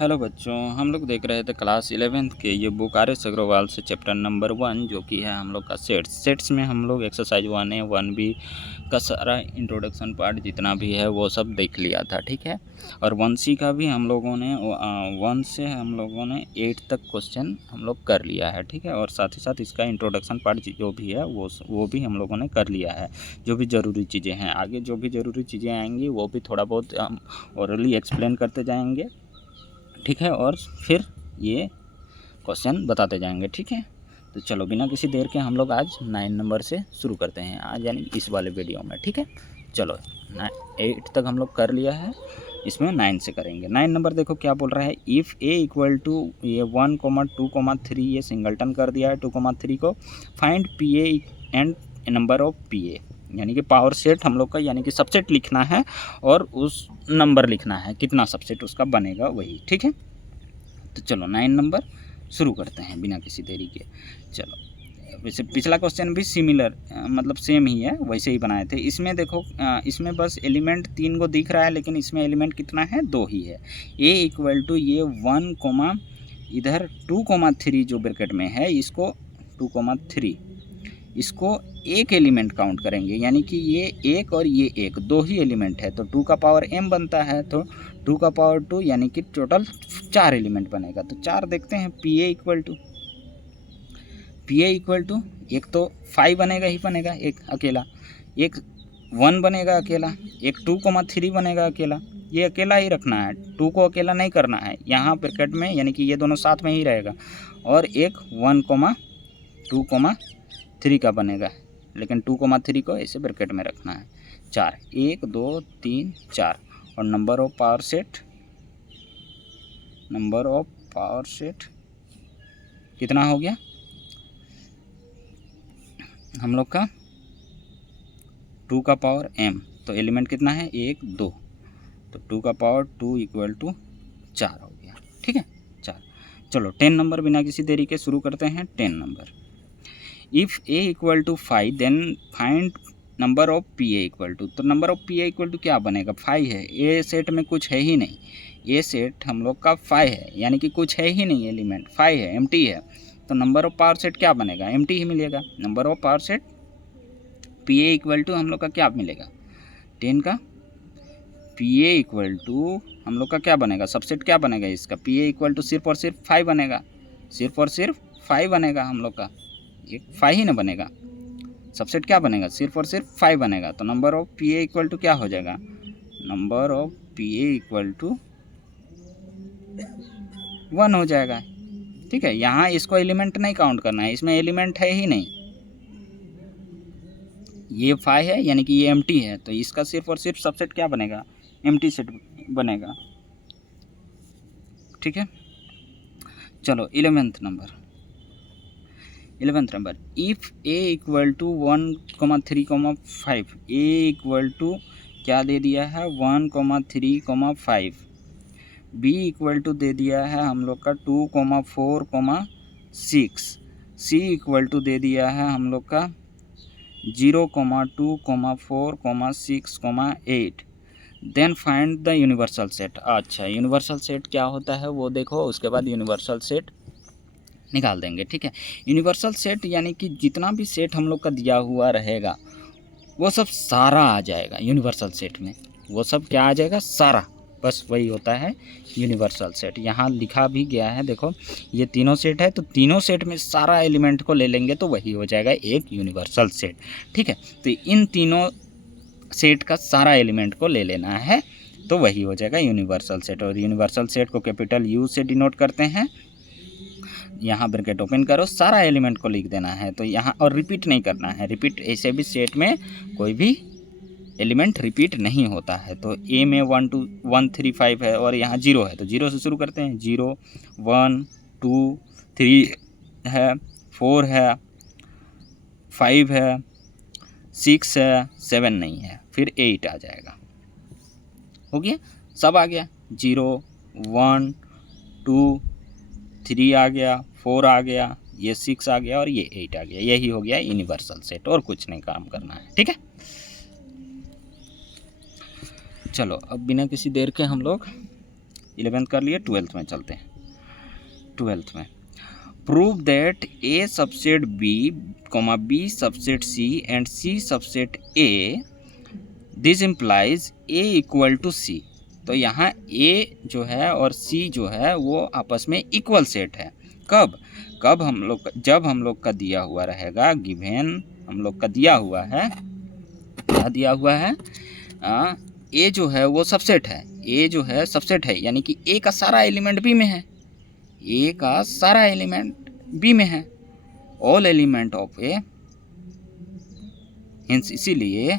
Hello बच्चों, हम लोग देख रहे थे क्लास 11th के ये बुक आर.एस. अग्रवाल से चैप्टर नंबर 1 जो कि है हम लोग का सेट्स में हम लोग एक्सरसाइज 1A 1B का सारा इंट्रोडक्शन पार्ट जितना भी है वो सब देख लिया था। ठीक है, और 1C का भी हम लोगों ने 1 से हम लोगों ने 8 तक क्वेश्चन हम लोग कर लिया है। ठीक है, और साथ ही साथ इसका इंट्रोडक्शन पार्ट जो भी है वो भी हम लोगों ने कर लिया है। जो भी ज़रूरी चीज़ें हैं, आगे जो भी ज़रूरी चीज़ें आएंगी वो भी थोड़ा बहुत हम ओरली एक्सप्लेन करते जाएंगे। ठीक है, और फिर ये क्वेश्चन बताते जाएंगे। ठीक है, तो चलो बिना किसी देर के हम लोग आज 9 नंबर से शुरू करते हैं, आज यानी इस वाले वीडियो में। ठीक है, चलो 8 तक हम लोग कर लिया है, इसमें 9 से करेंगे। 9 नंबर देखो क्या बोल रहा है, इफ़ ए इक्वल टू ये 1,2,3 ये सिंगलटन कर दिया है 2,3 को, find P A and number of P ए, यानी कि पावर सेट हम लोग का, यानी कि सबसेट लिखना है और उस नंबर लिखना है, कितना सबसेट उसका बनेगा वही। ठीक है, तो चलो 9 नंबर शुरू करते हैं बिना किसी देरी के। चलो, वैसे पिछला क्वेश्चन भी सिमिलर मतलब सेम ही है, वैसे ही बनाए थे। इसमें देखो इसमें बस एलिमेंट 3 को दिख रहा है, लेकिन इसमें एलिमेंट कितना है, 2 ही है। ए इक्वल टू ये 1, इधर 2,3 जो ब्रैकेट में है, इसको 2,3 इसको एक एलिमेंट काउंट करेंगे, यानी कि ये एक और ये एक, 2 ही एलिमेंट है, तो 2 का पावर m बनता है, तो 2 का पावर 2 यानी कि टोटल 4 एलिमेंट बनेगा। तो 4 देखते हैं, पी ए इक्वल टू एक तो 5 बनेगा ही बनेगा, एक अकेला, एक 1 बनेगा अकेला, एक 2,3 बनेगा अकेला, ये अकेला ही रखना है, 2 को अकेला नहीं करना है यहाँ ब्रैकेट में, यानी कि ये दोनों साथ में ही रहेगा, और एक 1,2,3 का बनेगा, लेकिन 2,3 को ऐसे ब्रैकेट में रखना है। 4, 1 2 3 4, और नंबर ऑफ पावर सेट कितना हो गया हम लोग का, 2 का पावर m, तो एलिमेंट कितना है 1 2, तो 2 का पावर 2 इक्वल टू 4 हो गया। ठीक है, 4। चलो 10 नंबर बिना किसी देरी के शुरू करते हैं। 10 number, if A equal to 5 then find number of P A equal to, तो number of P A equal to क्या बनेगा, 5 है, ए सेट में कुछ है ही नहीं, ए सेट हम लोग का 5 है, यानी कि कुछ है ही नहीं, एलिमेंट 5 है, एम्प्टी है, तो नंबर ऑफ पावर सेट क्या बनेगा, एम्प्टी ही मिलेगा। Number of power set P A equal to हम लोग का क्या मिलेगा, 10 का पी ए इक्वल टू हम लोग का क्या बनेगा, सबसेट क्या बनेगा इसका, पी ए इक्वल टू सिर्फ और सिर्फ 5 बनेगा, सिर्फ और सिर्फ 5 बनेगा हम लोग का, एक 5 ही ना बनेगा, सबसेट क्या बनेगा, सिर्फ और सिर्फ 5 बनेगा, तो number of P A equal to क्या हो जाएगा, number of P A equal to 1 हो जाएगा। ठीक है, यहाँ इसको एलिमेंट नहीं काउंट करना है, इसमें एलिमेंट है ही नहीं, ये 5 है यानी कि ये एम्प्टी है, तो इसका सिर्फ और सिर्फ सबसेट क्या बनेगा, एम्प्टी सेट बनेगा। ठीक है, चलो 11th number, if A equal to 1,3,5, A equal to क्या दे दिया है 1,3,5, बी इक्वल टू दे दिया है हम लोग का 2,4,6, सी इक्वल टू दे दिया है हम लोग का 0,2,4,6,8, then find the universal set. अच्छा, यूनिवर्सल सेट क्या होता है वो देखो, उसके बाद यूनिवर्सल सेट निकाल देंगे। ठीक है, यूनिवर्सल सेट यानी कि जितना भी सेट हम लोग का दिया हुआ रहेगा वो सब सारा आ जाएगा यूनिवर्सल सेट में, वो सब क्या आ जाएगा, सारा, बस वही होता है यूनिवर्सल सेट। यहाँ लिखा भी गया है, देखो ये तीनों सेट है, तो तीनों सेट में सारा एलिमेंट को ले लेंगे तो वही हो जाएगा एक यूनिवर्सल सेट। ठीक है, तो इन तीनों सेट का सारा एलिमेंट को ले लेना है, तो वही हो जाएगा यूनिवर्सल सेट। और यूनिवर्सल सेट को कैपिटल यू से डिनोट करते हैं, यहाँ ब्रैकेट ओपन करो, सारा एलिमेंट को लिख देना है, तो यहाँ और रिपीट नहीं करना है, रिपीट ऐसे भी सेट में कोई भी एलिमेंट रिपीट नहीं होता है। तो ए में 1 2 1 3 5 है और यहाँ 0 है, तो 0 से शुरू करते हैं, 0 1 2 3 है, 4 है, 5 है, 6 है, 7 नहीं है, फिर 8 आ जाएगा। हो गया, सब आ गया, 0 1 2 3 आ गया, 4 आ गया, ये 6 आ गया और ये 8 आ गया, यही हो गया यूनिवर्सल सेट, और कुछ नहीं काम करना है। ठीक है, चलो अब बिना किसी देर के हम लोग 11th कर लिए, 12th में चलते हैं। 12th में prove that A subset B comma B subset C and C subset A, this implies A equal to C. तो यहाँ ए जो है और सी जो है वो आपस में इक्वल सेट है। कब जब हम लोग का दिया हुआ रहेगा, गिवन हम लोग का दिया हुआ है, क्या दिया हुआ है, ए जो है वो सबसेट है, ए जो है सबसेट है यानी कि ए का सारा एलिमेंट बी में है, ए का सारा एलिमेंट बी में है, ऑल एलिमेंट ऑफ ए, इसीलिए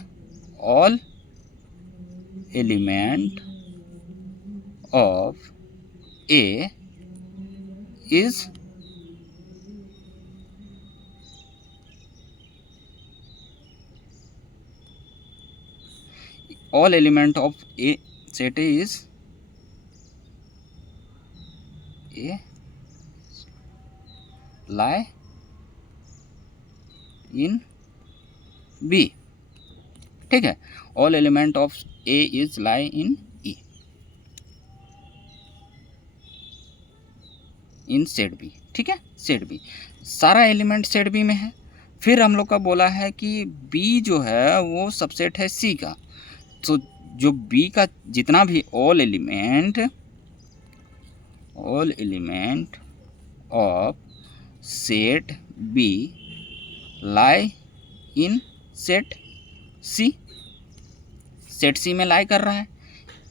all element of A is all element of A set A is A lie in B, ठीक है। all element of A is lie in E in set B, ठीक है। Set B सारा element set B में है। फिर हम लोग का बोला है कि B जो है वो सबसेट है C का, तो जो B का जितना भी all element of set B lie in set C, set C में लाई कर रहा है।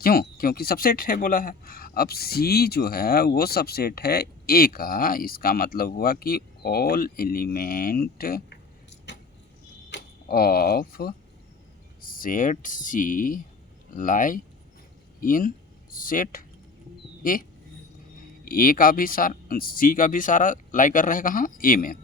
क्योंकि सबसेट है बोला है। अब C जो है वो सबसेट है A का, इसका मतलब हुआ कि all element of set C lie in set ए का भी सारा, C का भी सारा लाई कर रहा है कहाँ, A में।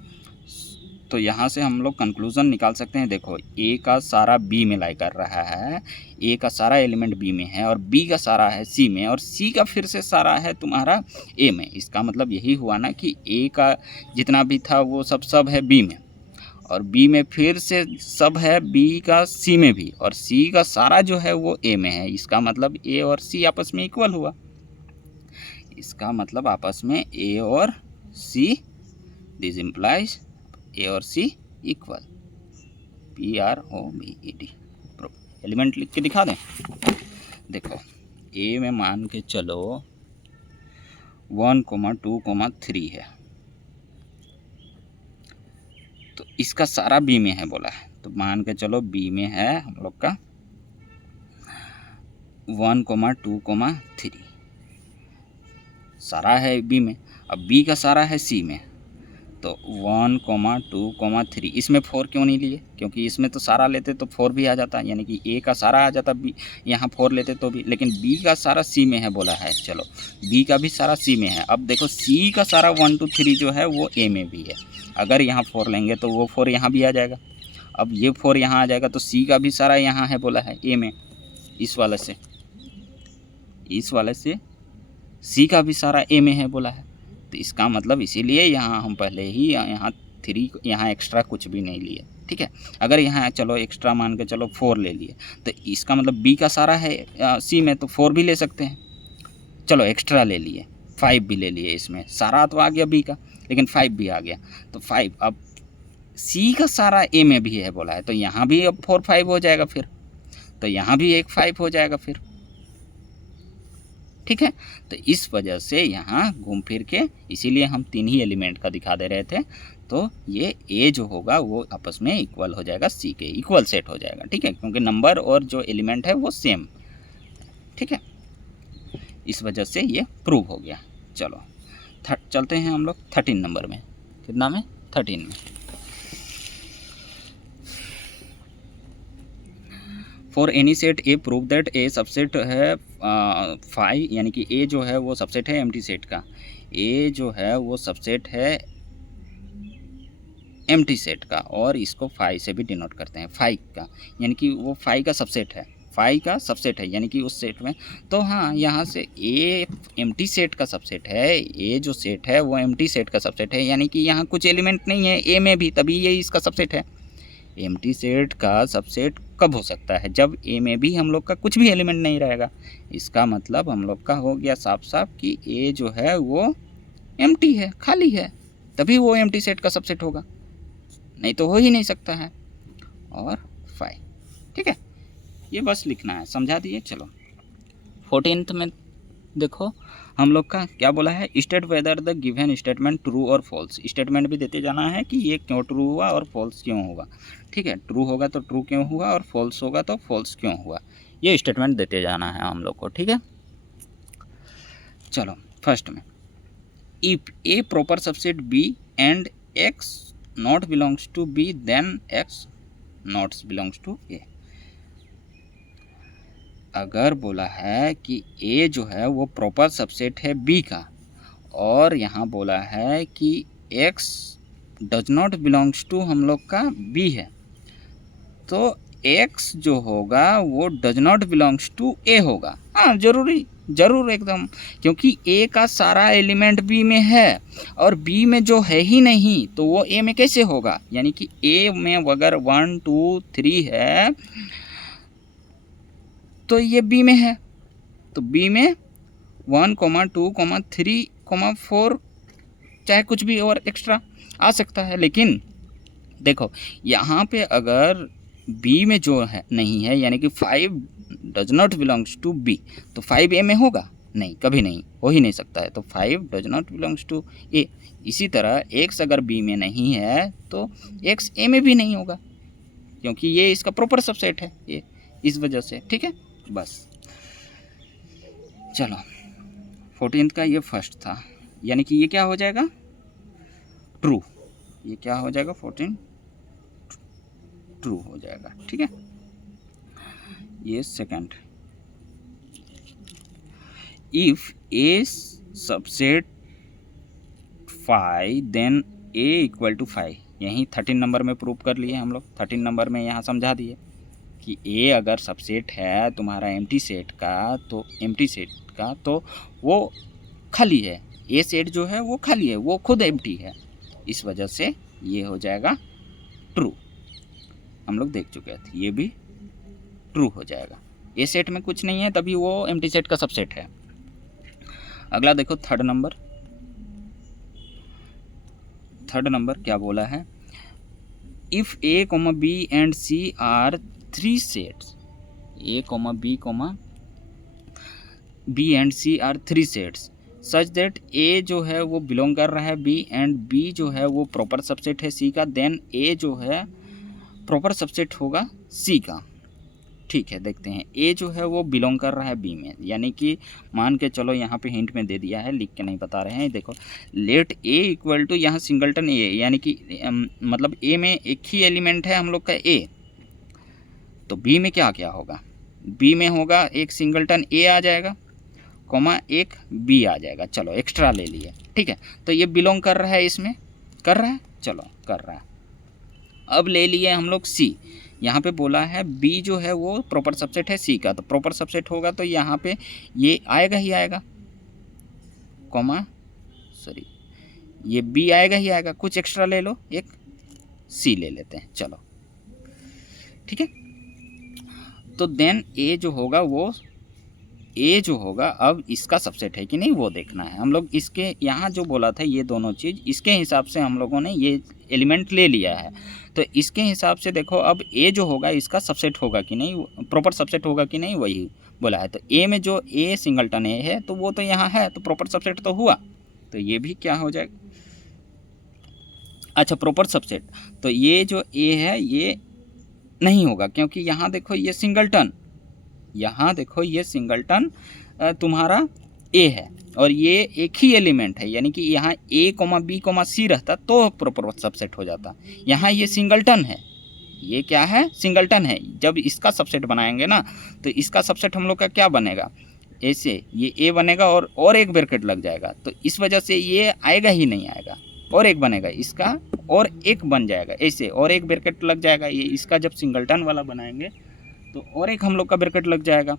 तो यहाँ से हम लोग कंक्लूज़न निकाल सकते हैं। देखो A का सारा B में लाई कर रहा है, A का सारा एलिमेंट B में है और B का सारा है C में और C का फिर से सारा है तुम्हारा A में। इसका मतलब यही हुआ ना कि A का जितना भी था वो सब है B में और B में फिर से सब है B का C में भी और C का सारा जो है वो A में है। इसका मतलब A और C आपस में इक्वल हुआ। इसका मतलब आपस में A और C, दिस इम्प्लाइज A और C इक्वल, PROVED। एलिमेंट लिख के दिखा दें। देखो A में मान के चलो 1, 2, 3 है, तो इसका सारा B में है बोला है। तो मान के चलो B में है हम लोग का 1, 2, 3 सारा है B में। अब B का सारा है C में, तो 1, 2, 3 इसमें 4 क्यों नहीं लिए, क्योंकि इसमें तो सारा लेते तो 4 भी आ जाता, यानी कि A का सारा आ जाता, B यहाँ 4 लेते तो भी, लेकिन B का सारा C में है बोला है। चलो B का भी सारा C में है। अब देखो C का सारा 1, 2, 3 जो है वो A में भी है। अगर यहाँ 4 लेंगे तो वो 4 यहाँ भी आ जाएगा। अब ये 4 यहाँ आ जाएगा तो C का भी सारा यहाँ है बोला है A में। इस वाले से C का भी सारा A में है बोला है। तो इसका मतलब इसीलिए यहाँ हम पहले ही यहाँ 3 यहाँ एक्स्ट्रा कुछ भी नहीं लिए, ठीक है। अगर यहाँ चलो एक्स्ट्रा मान के चलो 4 ले लिए तो इसका मतलब B का सारा है C में, तो 4 भी ले सकते हैं। चलो एक्स्ट्रा ले लिए, 5 भी ले लिए, इसमें सारा तो आ गया B का, लेकिन 5 भी आ गया तो 5। अब C का सारा A में भी है बोला है, तो यहाँ भी अब 4, 5 हो जाएगा फिर, तो यहाँ भी एक 5 हो जाएगा फिर, ठीक है। तो इस वजह से यहाँ घूम फिर के इसीलिए हम 3 ही एलिमेंट का दिखा दे रहे थे। तो ये A जो होगा वो आपस में इक्वल हो जाएगा C के, इक्वल सेट हो जाएगा, ठीक है, क्योंकि नंबर और जो एलिमेंट है वो सेम, ठीक है। इस वजह से ये प्रूव हो गया। चलो चलते हैं हम लोग 13 नंबर में। कितना में? 13 में। For any set A prove that A subset है 5, यानी कि ए जो है वो सबसेट है एम्प्टी सेट का। ए जो है वो सबसेट है एम्प्टी सेट का और इसको 5 से भी डिनोट करते हैं, 5 का, यानी कि वो 5 का सबसेट है, 5 का सबसेट है यानी कि उस सेट में। तो हाँ, यहाँ से ए एम्प्टी सेट का सबसेट है, ए जो सेट है वो एम्प्टी सेट का सबसेट है, यानी कि यहाँ कुछ एलिमेंट नहीं है ए में भी, तभी ये इसका सबसेट है। एम्प्टी सेट का सबसेट कब हो सकता है? जब ए में भी हम लोग का कुछ भी एलिमेंट नहीं रहेगा। इसका मतलब हम लोग का हो गया साफ साफ कि ए जो है वो एम्प्टी है, खाली है, तभी वो एम्प्टी सेट का सबसेट होगा, नहीं तो हो ही नहीं सकता है। और 5, ठीक है, ये बस लिखना है, समझा दिए। चलो 14th में देखो हम लोग का क्या बोला है, state whether the given statement true और फॉल्स। स्टेटमेंट भी देते जाना है कि ये क्यों ट्रू हुआ और फॉल्स क्यों हुआ, ठीक है। ट्रू होगा तो ट्रू क्यों हुआ और फॉल्स होगा तो फॉल्स क्यों हुआ, ये स्टेटमेंट देते जाना है हम लोग को, ठीक है। चलो फर्स्ट में, if A proper subset B and X not belongs to B then X not belongs to A. अगर बोला है कि ए जो है वो प्रॉपर सबसेट है बी का, और यहाँ बोला है कि X does not belongs to हम लोग का बी है, तो एक्स जो होगा वो डज नॉट बिलोंग्स टू ए होगा। हाँ ज़रूर एकदम, क्योंकि ए का सारा एलिमेंट बी में है और बी में जो है ही नहीं तो वो ए में कैसे होगा। यानी कि ए में अगर 1 2 3 है तो ये बी में है, तो बी में 1 2 3 4 चाहे कुछ भी और एक्स्ट्रा आ सकता है। लेकिन देखो यहाँ पे अगर बी में जो है नहीं है, यानी कि 5 does not belongs to B, तो 5 ए में होगा नहीं, कभी नहीं, हो ही नहीं सकता है, तो 5 डज नॉट बिलोंग्स टू ए। इसी तरह एक्स अगर बी में नहीं है तो एक्स ए में भी नहीं होगा, क्योंकि ये इसका प्रॉपर सबसेट है ये, इस वजह से, ठीक है। बस चलो 14th का ये फर्स्ट था, यानी कि ये क्या हो जाएगा, ट्रू। ये क्या हो जाएगा, 14 ट्रू हो जाएगा, ठीक है। ये second, if A subset 5 then A equal to 5। यहीं 13 नंबर में प्रूव कर लिए हम लोग, 13 नंबर में यहाँ समझा दिए कि ए अगर सबसेट है तुम्हारा एम्प्टी सेट का, तो वो खाली है। ए सेट जो है वो खाली है, वो खुद एम्प्टी है, इस वजह से ये हो जाएगा ट्रू। हम लोग देख चुके थे, ये भी ट्रू हो जाएगा। ए सेट में कुछ नहीं है तभी वो एम्प्टी सेट का सबसेट है। अगला देखो थर्ड नंबर क्या बोला है, if A comma B and C are 3 sets, A comma B and C are 3 sets such that A जो है वो बिलोंग कर रहा है बी एंड बी जो है वो प्रॉपर सबसेट है सी का, देन ए जो है प्रॉपर सबसेट होगा सी का, ठीक है। देखते हैं, ए जो है वो बिलोंग कर रहा है बी में, यानी कि मान के चलो, यहाँ पे हिंट में दे दिया है, लिख के नहीं बता रहे हैं। देखो लेट ए इक्वल टू, यहाँ सिंगलटन ए, यानी कि मतलब ए में एक ही एलिमेंट है हम लोग का ए, तो बी में क्या क्या होगा, बी में होगा एक सिंगलटन ए आ जाएगा, कॉमा एक बी आ जाएगा। चलो एक्स्ट्रा ले लिए, ठीक है, तो ये बिलोंग कर रहा है इसमें, कर रहा है, चलो कर रहा है। अब ले लिए हम लोग सी, यहाँ पे बोला है बी जो है वो प्रॉपर सबसेट है सी का, तो प्रॉपर सबसेट होगा तो यहाँ पे ये आएगा ही आएगा, ये बी आएगा ही आएगा, कुछ एक्स्ट्रा ले लो, एक सी ले लेते हैं, चलो ठीक है। तो देन ए जो होगा अब इसका सबसेट है कि नहीं वो देखना है हम लोग। इसके यहाँ जो बोला था ये दोनों चीज़, इसके हिसाब से हम लोगों ने ये एलिमेंट ले लिया है, तो इसके हिसाब से देखो अब ए जो होगा इसका सबसेट होगा कि नहीं, प्रॉपर सबसेट होगा कि नहीं, वही बोला है। तो ए में जो ए सिंगलटन ए है तो वो तो यहाँ है, तो प्रॉपर सबसेट तो हुआ, तो ये भी क्या हो जाएगा, अच्छा प्रॉपर सबसेट, तो ये जो ए है ये नहीं होगा, क्योंकि यहाँ देखो ये सिंगलटन तुम्हारा ए है और ये एक ही एलिमेंट है, यानी कि यहाँ ए कॉमा बी कॉमा सी रहता तो प्रॉपर सबसेट हो जाता। यहाँ ये सिंगलटन है, ये क्या है, सिंगलटन है। जब इसका सबसेट बनाएंगे ना तो इसका सबसेट हम लोग का क्या बनेगा, ऐसे ये ए बनेगा और एक ब्रैकेट लग जाएगा, तो इस वजह से ये आएगा ही नहीं आएगा, और एक बनेगा इसका और एक बन जाएगा ऐसे, और एक ब्रैकेट लग जाएगा। ये इसका जब सिंगलटन वाला बनाएंगे तो और एक हम लोग का ब्रैकेट लग जाएगा,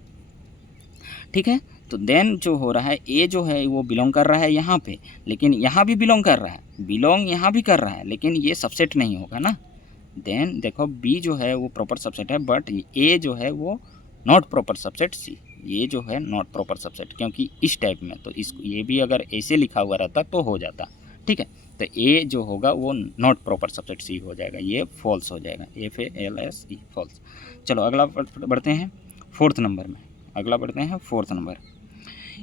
ठीक है। तो देन जो हो रहा है ए जो है वो बिलोंग कर रहा है यहाँ पे, लेकिन यहाँ भी बिलोंग कर रहा है, बिलोंग यहाँ भी कर रहा है, लेकिन ये सबसेट नहीं होगा ना, देन देखो बी जो है वो प्रॉपर सबसेट है, बट ए जो है वो नॉट प्रॉपर सबसेट सी, ये जो है नॉट प्रॉपर सबसेट, क्योंकि इस टाइप में तो इसको ये भी अगर ऐसे लिखा हुआ रहता तो हो जाता, ठीक है। तो ए जो होगा वो नॉट प्रॉपर सबसेट सी हो जाएगा, ये फॉल्स हो जाएगा, FALSE फॉल्स। चलो अगला बढ़ते हैं फोर्थ नंबर में, अगला बढ़ते हैं fourth number.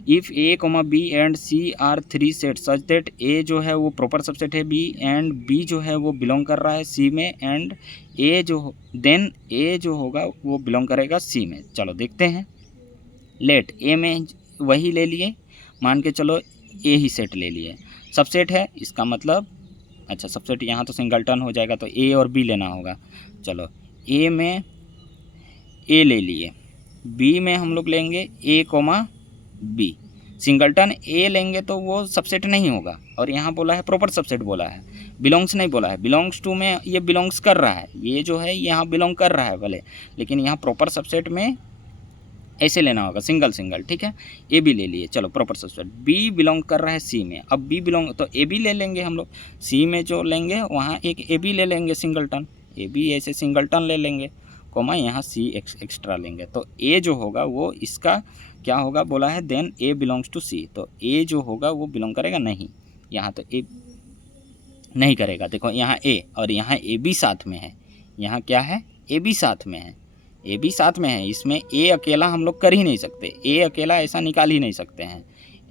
If A, B and C are 3 set such that A जो है वो प्रॉपर सबसेट है B एंड B जो है वो बिलोंग कर रहा है C में, एंड A जो देन A जो होगा वो बिलोंग करेगा C में। चलो देखते हैं। लेट A में वही ले लिए, मान के चलो A ही सेट ले लिए, सबसेट है इसका मतलब, अच्छा सबसेट यहाँ तो सिंगलटन हो जाएगा तो A और B लेना होगा। चलो A में A ले लिए, B में हम लोग लेंगे A, B, सिंगलटन A लेंगे तो वो सबसेट नहीं होगा, और यहाँ बोला है प्रॉपर सबसेट बोला है, बिलोंग्स नहीं बोला है। बिलोंग्स टू में ये बिलोंग्स कर रहा है, ये जो है यहाँ बिलोंग कर रहा है भले, लेकिन यहाँ प्रॉपर सबसेट में ऐसे लेना होगा सिंगल सिंगल, ठीक है। ए बी ले लिए, चलो प्रॉपर सबसेट, बी बिलोंग कर रहा है सी में, अब बी बिलोंग तो ए बी ले लेंगे हम लोग, सी में जो लेंगे वहाँ एक ए बी ले लेंगे सिंगलटन, ए बी ऐसे सिंगलटन ले लेंगे, कोमा यहाँ सी एक्स्ट्रा लेंगे, तो ए जो होगा वो इसका क्या होगा बोला है, then A belongs to C, तो ए जो होगा वो बिलोंग करेगा नहीं, यहाँ तो ए नहीं करेगा। देखो यहाँ ए और यहाँ ए बी साथ में है, यहाँ क्या है ए बी साथ में है, ए बी साथ में है, इसमें ए अकेला हम लोग कर ही नहीं सकते, ए अकेला ऐसा निकाल ही नहीं सकते हैं,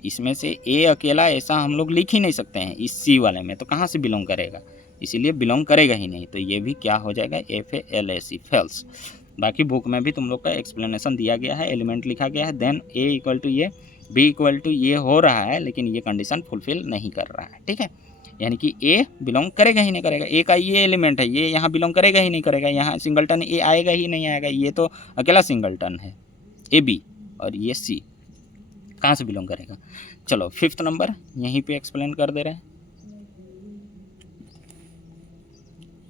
इसमें से ए अकेला ऐसा हम लोग लिख ही नहीं सकते हैं इस सी वाले में, तो कहाँ से बिलोंग करेगा, इसीलिए बिलोंग करेगा ही नहीं, तो ये भी क्या हो जाएगा FALSE फॉल्स। बाकी बुक में भी तुम लोग का एक्सप्लेनेशन दिया गया है, एलिमेंट लिखा गया है, देन A इक्वल टू ये, B इक्वल टू ये हो रहा है, लेकिन ये कंडीशन फुलफिल नहीं कर रहा है, ठीक है। यानी कि ए बिलोंग करेगा ही नहीं करेगा, ए का ये एलिमेंट है, ये यहाँ बिलोंग करेगा ही नहीं करेगा, यहाँ सिंगलटन ए आएगा ही नहीं आएगा, ये तो अकेला सिंगलटन है ए बी, और ये सी कहाँ से बिलोंग करेगा। चलो फिफ्थ नंबर यहीं पे एक्सप्लेन कर दे रहे हैं।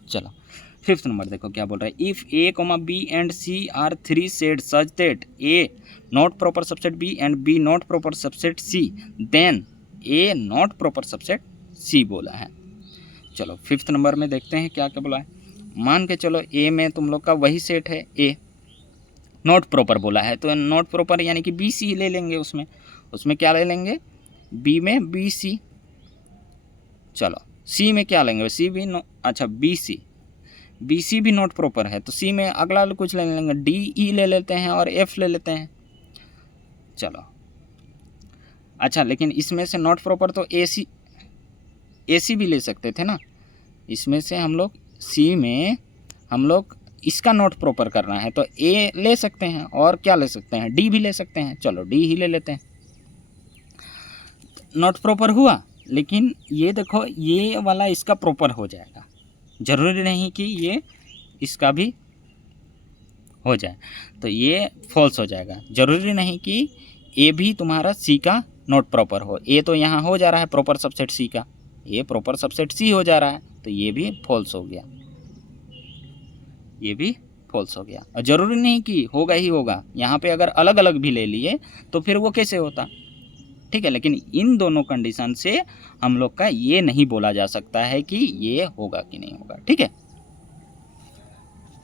चलो फिफ्थ नंबर देखो क्या बोल रहा है, if A, B and C are 3 set such that A not proper subset B and B not proper subset C, then A not proper subset C बोला है। चलो फिफ्थ नंबर में देखते हैं क्या क्या बोला है। मान के चलो A में तुम लोग का वही सेट है, A नॉट प्रॉपर बोला है, तो नॉट प्रॉपर यानी कि BC ले लेंगे, उसमें क्या ले लेंगे, B में BC। चलो C में क्या लेंगे, C भी अच्छा BC भी नॉट प्रॉपर है, तो C में अगला कुछ ले लेंगे, DE ले लेते हैं और F ले लेते हैं। चलो अच्छा, लेकिन इसमें से नॉट प्रॉपर तो AC भी ले सकते थे ना, इसमें से हम लोग C में हम लोग इसका नॉट प्रॉपर करना है तो A ले सकते हैं, और क्या ले सकते हैं, D भी ले सकते हैं। चलो D ही ले लेते हैं, नॉट प्रॉपर हुआ, लेकिन ये देखो ये वाला इसका प्रॉपर हो जाएगा, ज़रूरी नहीं कि ये इसका भी हो जाए, तो ये फॉल्स हो जाएगा। ज़रूरी नहीं कि ए भी तुम्हारा सी का नॉट प्रॉपर हो, ए तो यहाँ हो जा रहा है प्रॉपर सबसेट सी का, ये प्रॉपर सबसेट सी हो जा रहा है, तो ये भी फॉल्स हो गया, ये भी फॉल्स हो गया। और ज़रूरी नहीं कि होगा ही होगा, यहाँ पे अगर अलग अलग भी ले लिए तो फिर वो कैसे होता, ठीक है। लेकिन इन दोनों कंडीशन से हम लोग का ये नहीं बोला जा सकता है कि ये होगा कि नहीं होगा, ठीक है।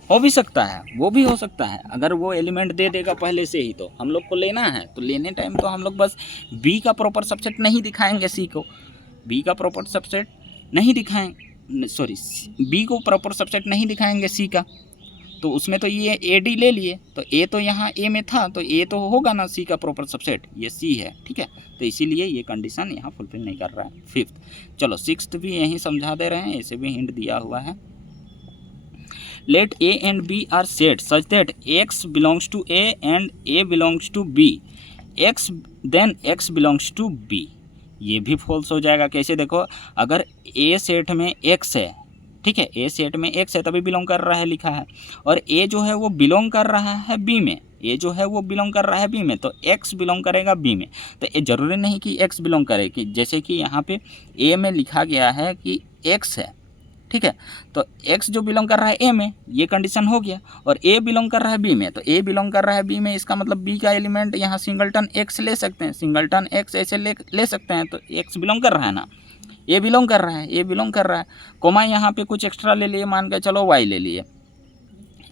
हो भी सकता है, वो भी हो सकता है, अगर वो एलिमेंट दे देगा पहले से ही, तो हम लोग को लेना है, तो लेने टाइम तो हम लोग बस बी का प्रॉपर सबसेट नहीं दिखाएंगे, सी को बी का प्रॉपर सबसेट नहीं दिखाएंगे, सॉरी बी को प्रॉपर सबसेट नहीं दिखाएंगे सी का, तो उसमें तो ये AD ले लिए, तो A तो यहाँ A में था, तो A तो होगा ना C का प्रॉपर सबसेट, ये C है, ठीक है, तो इसीलिए ये कंडीशन यहाँ फुलफिल नहीं कर रहा है। फिफ्थ, चलो सिक्स्थ भी यहीं समझा दे रहे हैं, ऐसे भी हिंट दिया हुआ है। Let A and B are set such that X belongs to A and A belongs to B, X then X belongs to B, ये भी फॉल्स हो जाएगा। कैसे देखो, अगर A सेट में X है, ठीक है, ए सेट में X है तभी बिलोंग कर रहा है लिखा है, और ए जो है वो बिलोंग कर रहा है B में, ए जो है वो बिलोंग कर रहा है B में, तो X बिलोंग करेगा B में, तो ये ज़रूरी नहीं कि X बिलोंग करे, कि जैसे कि यहाँ पे A में लिखा गया है कि X है, ठीक है, तो X जो बिलोंग कर रहा है A में, ये कंडीशन हो गया, और A बिलोंग कर रहा है B में, तो A बिलोंग कर रहा है B में, इसका मतलब B का एलिमेंट यहाँ सिंगलटन X ले सकते हैं, सिंगलटन X ऐसे ले सकते हैं, तो X बिलोंग कर रहा है ना, ए बिलोंग कर रहा है, ए बिलोंग कर रहा है। कोमा यहाँ पे कुछ एक्स्ट्रा ले लिए, मान के चलो वाई ले लिए,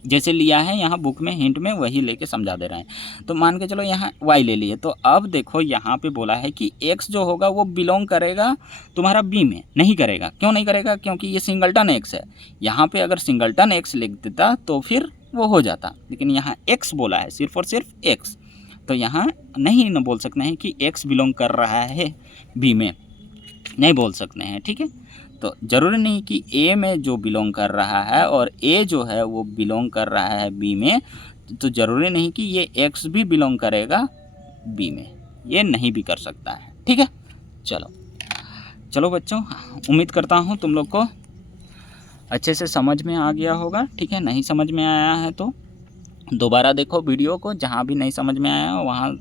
जैसे लिया है यहाँ बुक में हिंट में वही लेके समझा दे रहे हैं। तो मान के चलो यहाँ y ले लिए, तो अब देखो यहाँ पे बोला है कि x जो होगा वो बिलोंग करेगा तुम्हारा b में, नहीं करेगा। क्यों नहीं करेगा? क्योंकि ये सिंगलटन x है। यहाँ पे अगर सिंगलटन x लिख देता तो फिर वो हो जाता, लेकिन यहाँ x बोला है, सिर्फ और सिर्फ x, तो यहाँ नहीं न बोल सकते हैं कि x बिलोंग कर रहा है b में, नहीं बोल सकते हैं, ठीक है। तो ज़रूरी नहीं कि ए में जो बिलोंग कर रहा है और ए जो है वो बिलोंग कर रहा है बी में, तो ज़रूरी नहीं कि ये एक्स भी बिलोंग करेगा बी में, ये नहीं भी कर सकता है, ठीक है। चलो बच्चों, उम्मीद करता हूँ तुम लोग को अच्छे से समझ में आ गया होगा, ठीक है। नहीं समझ में आया है तो दोबारा देखो वीडियो को, जहाँ भी नहीं समझ में आया वहाँ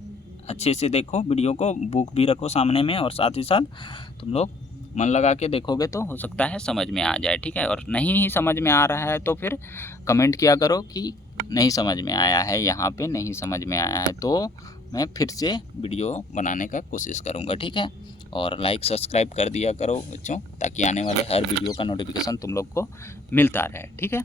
अच्छे से देखो वीडियो को, बुक भी रखो सामने में, और साथ ही साथ तुम लोग मन लगा के देखोगे तो हो सकता है समझ में आ जाए, ठीक है। और नहीं ही समझ में आ रहा है तो फिर कमेंट किया करो कि नहीं समझ में आया है, यहाँ पे नहीं समझ में आया है, तो मैं फिर से वीडियो बनाने का कोशिश करूँगा, ठीक है। और लाइक सब्सक्राइब कर दिया करो बच्चों, ताकि आने वाले हर वीडियो का नोटिफिकेशन तुम लोग को मिलता रहे, ठीक है।